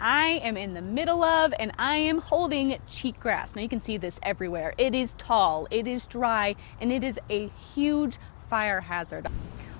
I am in the middle of, and I am holding cheatgrass. Now you can see this everywhere. It is tall, it is dry, and it is a huge fire hazard.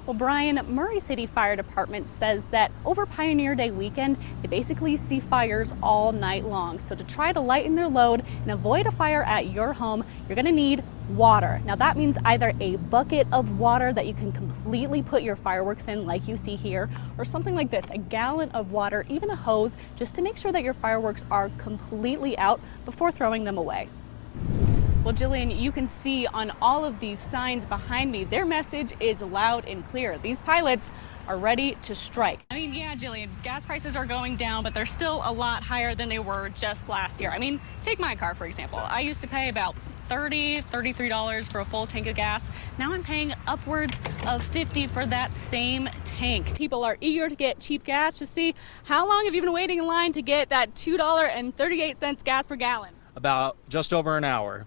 Well, Brian, Murray City Fire Department says that over Pioneer Day weekend, they basically see fires all night long. So to try to lighten their load and avoid a fire at your home, you're gonna need water. Now that means either a bucket of water that you can completely put your fireworks in like you see here, or something like this, a gallon of water, even a hose, just to make sure that your fireworks are completely out before throwing them away. Well, Jillian, you can see on all of these signs behind me, their message is loud and clear. These pilots are ready to strike. I mean, yeah, Jillian, gas prices are going down, but they're still a lot higher than they were just last year. I mean, take my car, for example. I used to pay about $33 for a full tank of gas. Now I'm paying upwards of $50 for that same tank. People are eager to get cheap gas. Just see, how long have you been waiting in line to get that $2.38 gas per gallon? About just over an hour.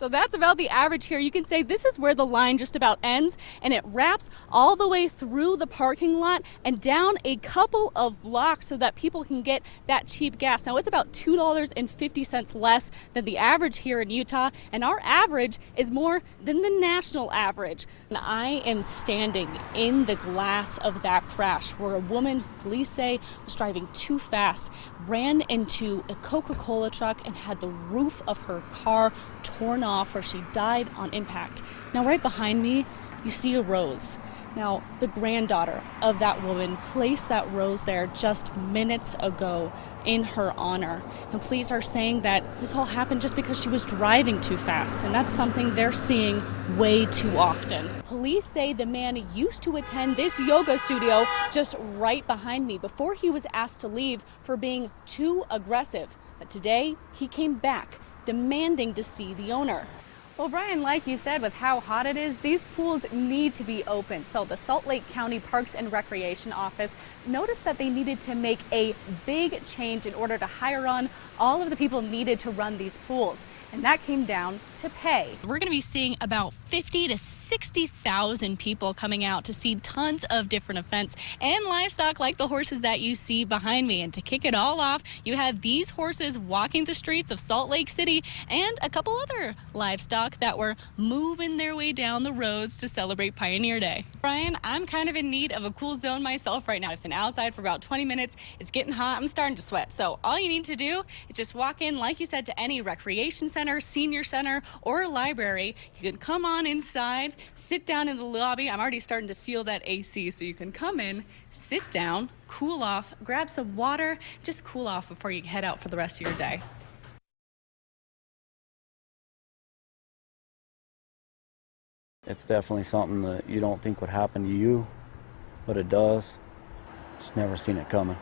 So that's about the average here. You can say this is where the line just about ends, and it wraps all the way through the parking lot and down a couple of blocks so that people can get that cheap gas. Now it's about $2.50 less than the average here in Utah, and our average is more than the national average. And I am standing in the glass of that crash where a woman, police say, was driving too fast, ran into a Coca-Cola truck and had the roof of her car torn off, where she died on impact. Now right behind me, you see a rose. Now the granddaughter of that woman placed that rose there just minutes ago in her honor. And police are saying that this all happened just because she was driving too fast, and that's something they're seeing way too often. Police say the man used to attend this yoga studio just right behind me before he was asked to leave for being too aggressive. But today he came back demanding to see the owner. Well, Brian, like you said, with how hot it is, these pools need to be open. So the Salt Lake County Parks and Recreation Office noticed that they needed to make a big change in order to hire on all of the people needed to run these pools. And that came down to pay. We're going to be seeing about 50 to 60,000 people coming out to see tons of different events and livestock like the horses that you see behind me. And to kick it all off, you have these horses walking the streets of Salt Lake City and a couple other livestock that were moving their way down the roads to celebrate Pioneer Day. Brian, I'm kind of in need of a cool zone myself right now. I've been outside for about 20 minutes. It's getting hot. I'm starting to sweat. So all you need to do is just walk in, like you said, to any recreation center, senior center, or library. You can come on inside, sit down in the lobby. I'm already starting to feel that AC, so you can come in, sit down, cool off, grab some water, just cool off before you head out for the rest of your day. It's definitely something that you don't think would happen to you, but it does. Just never seen it coming.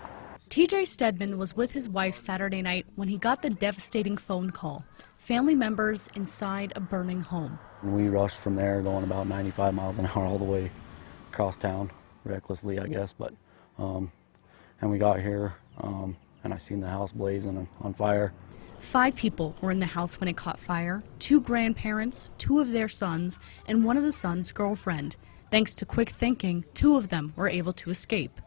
TJ Stedman was with his wife Saturday night when he got the devastating phone call. Family members inside a burning home. We rushed from there going about 95 miles an hour all the way across town, recklessly I guess, but and we got here and I seen the house blazing on fire. 5 people were in the house when it caught fire, 2 grandparents, 2 of their sons, and 1 of the sons' girlfriend. Thanks to quick thinking, 2 of them were able to escape.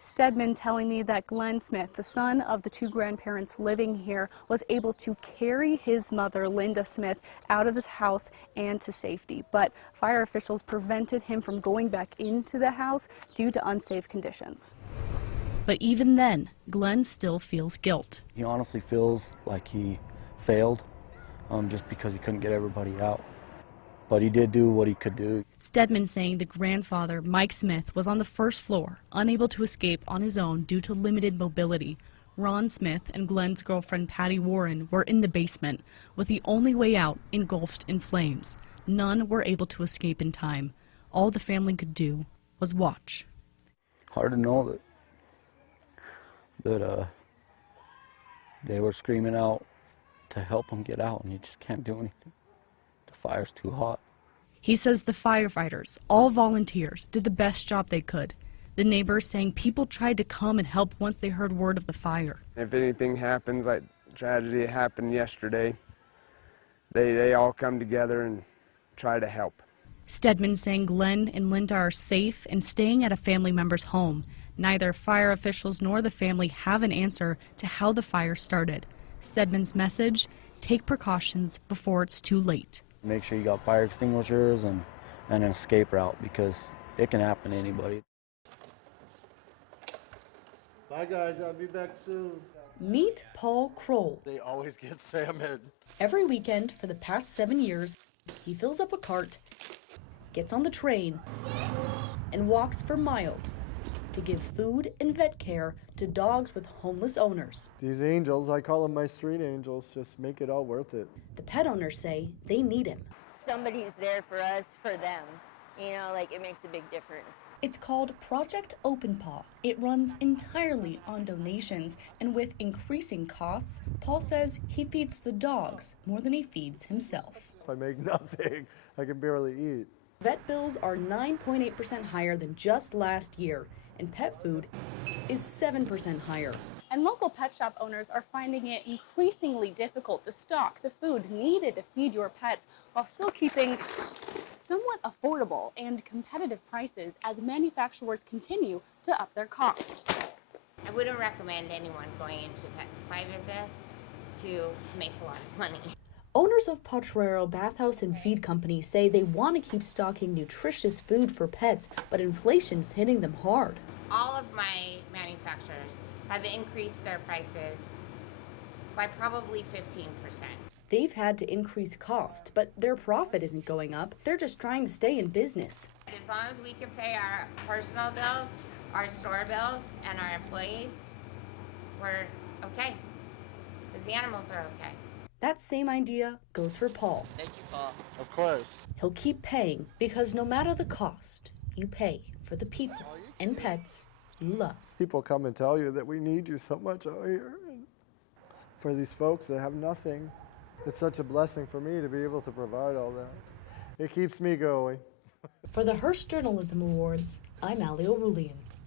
Stedman telling me that Glenn Smith, the son of the 2 grandparents living here, was able to carry his mother, Linda Smith, out of his house and to safety. But fire officials prevented him from going back into the house due to unsafe conditions. But even then, Glenn still feels guilt. He honestly feels like he failed just because he couldn't get everybody out. But he did do what he could do. Stedman saying the grandfather, Mike Smith, was on the first floor, unable to escape on his own due to limited mobility. Ron Smith and Glenn's girlfriend, Patty Warren, were in the basement, with the only way out engulfed in flames. None were able to escape in time. All the family could do was watch. Hard to know that they were screaming out to help him get out, and you just can't do anything. The fire's too hot. He says the firefighters, all volunteers, did the best job they could. The neighbors saying people tried to come and help once they heard word of the fire. If anything happens like tragedy happened yesterday, they all come together and try to help. Stedman saying Glenn and Linda are safe and staying at a family member's home. Neither fire officials nor the family have an answer to how the fire started. Stedman's message: take precautions before it's too late. Make sure you got fire extinguishers and an escape route, because it can happen to anybody. Bye guys, I'll be back soon. Meet Paul Kroll. They always get salmon. Every weekend for the past 7 years, he fills up a cart, gets on the train, and walks for miles to give food and vet care to dogs with homeless owners. These angels, I call them my street angels, just make it all worth it. The pet owners say they need him. Somebody's there for us, for them. You know, like, it makes a big difference. It's called Project Open Paw. It runs entirely on donations, and with increasing costs, Paul says he feeds the dogs more than he feeds himself. If I make nothing, I can barely eat. Vet bills are 9.8% higher than just last year, and pet food is 7% higher. And local pet shop owners are finding it increasingly difficult to stock the food needed to feed your pets while still keeping somewhat affordable and competitive prices as manufacturers continue to up their cost. I wouldn't recommend anyone going into pet supply business to make a lot of money. Owners of Potrero Bathhouse and Feed Company say they want to keep stocking nutritious food for pets, but inflation's hitting them hard. All of my manufacturers have increased their prices by probably 15%. They've had to increase cost, but their profit isn't going up. They're just trying to stay in business. As long as we can pay our personal bills, our store bills, and our employees, we're okay, because the animals are okay. That same idea goes for Paul. Thank you, Paul. Of course. He'll keep paying because no matter the cost, you pay for the people and pets you love. People come and tell you that we need you so much out here. And for these folks that have nothing, it's such a blessing for me to be able to provide all that. It keeps me going. For the Hearst Journalism Awards, I'm allyorulliantv.